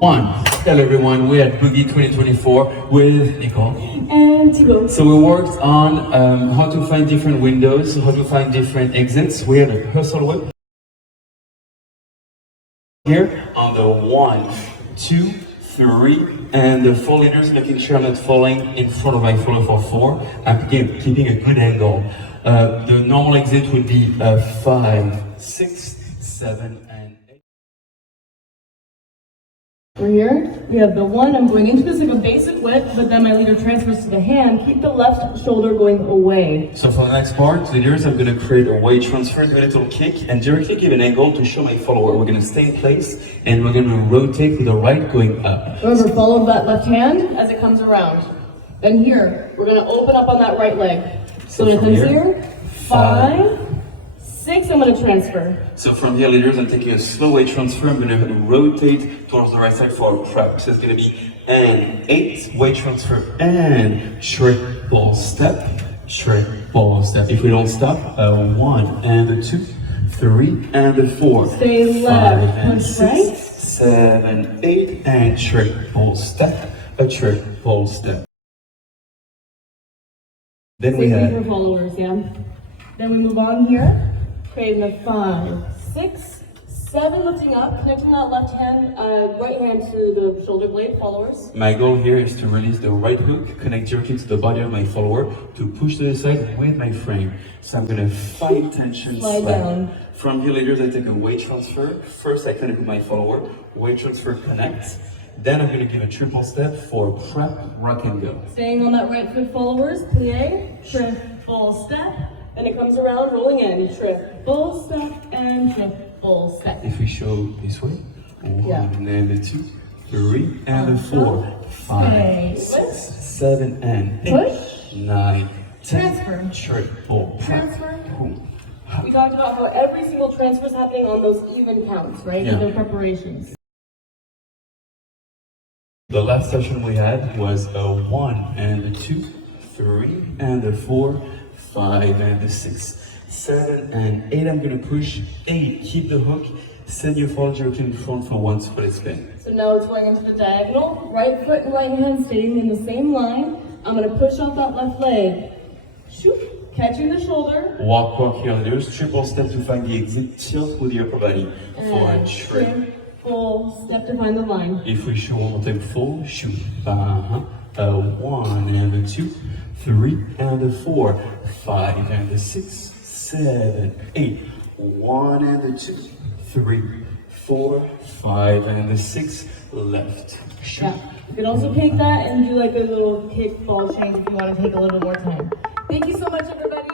One. Hello everyone, we're at Boogie 2024 with Nicole and Thibault. So we worked on how to find different windows, how to find different exits. We had a hustle whip here on the 1, 2, 3, and the 4 liters, making sure I'm not falling in front of my follower for 4. I'm keeping a good angle. The normal exit would be 5, 6, 7, and 8. We're here. We have the 1. I'm going into this like a basic whip, but then my leader transfers to the hand. Keep the left shoulder going away. So for the next part, leaders, I'm going to create a weight transfer, do a little kick, and directly give an angle to show my follower. We're going to stay in place, and we're going to rotate to the right, going up. Remember, follow that left hand as it comes around. Then here, we're going to open up on that right leg. So when it comes here, 5, 6, I'm going to transfer. So from here, leaders, I'm taking a slow weight transfer. I'm going to rotate towards the right side for a prep. So it's going to be an 8 weight transfer and triple step, triple step. If we don't stop, 1 and a 2, 3 and a 4. Stay 5 left, and push 6, right. 7, 8, and triple step, a triple step. Then we have for followers, yeah. Then we move on here, creating a 5, 6, 7, lifting up, connecting that left hand, right hand to the shoulder blade, followers. my goal here is to release the right hook, connect jerky to the body of my follower, to push to the side with my frame. So I'm gonna fight tension, Slide down. From here, leaders, I take a weight transfer. First, I connect with my follower, weight transfer, connect. Then I'm gonna give a triple step for prep, rock and go. Staying on that right foot, followers, plie, triple step, and it comes around, rolling in, triple step, and triple step. If we show this way, 1 Yeah. and a 2, 3 and a 4, 5, 6, 7 and 8, Push. 9, 10, Transfer. triple prep. Transfer. Boom. We talked about how every single transfer is happening on those even counts, right? Yeah. Even preparations. The last session we had was a 1 and a 2, 3 and a 4, 5 and a 6, 7 and 8. I'm gonna push 8. Keep the hook. Send your follower directly in front for 1 split spin. So now it's going into the diagonal. Right foot and right hand staying in the same line. I'm gonna push off that left leg. Shoot. Catching the shoulder. Walk here, leaders. Triple step to find the exit. Tilt with your upper body for a trick. Full step to find the line. If we show one more time, full shoot. A 1 and a 2, 3 and a 4, 5 and a 6, 7, 8. 1 and a 2, 3, 4, 5 and a 6. Left. Shoot. Yeah. You can also take that and do like a little kick ball change if you want to take a little bit more time. Thank you so much, everybody.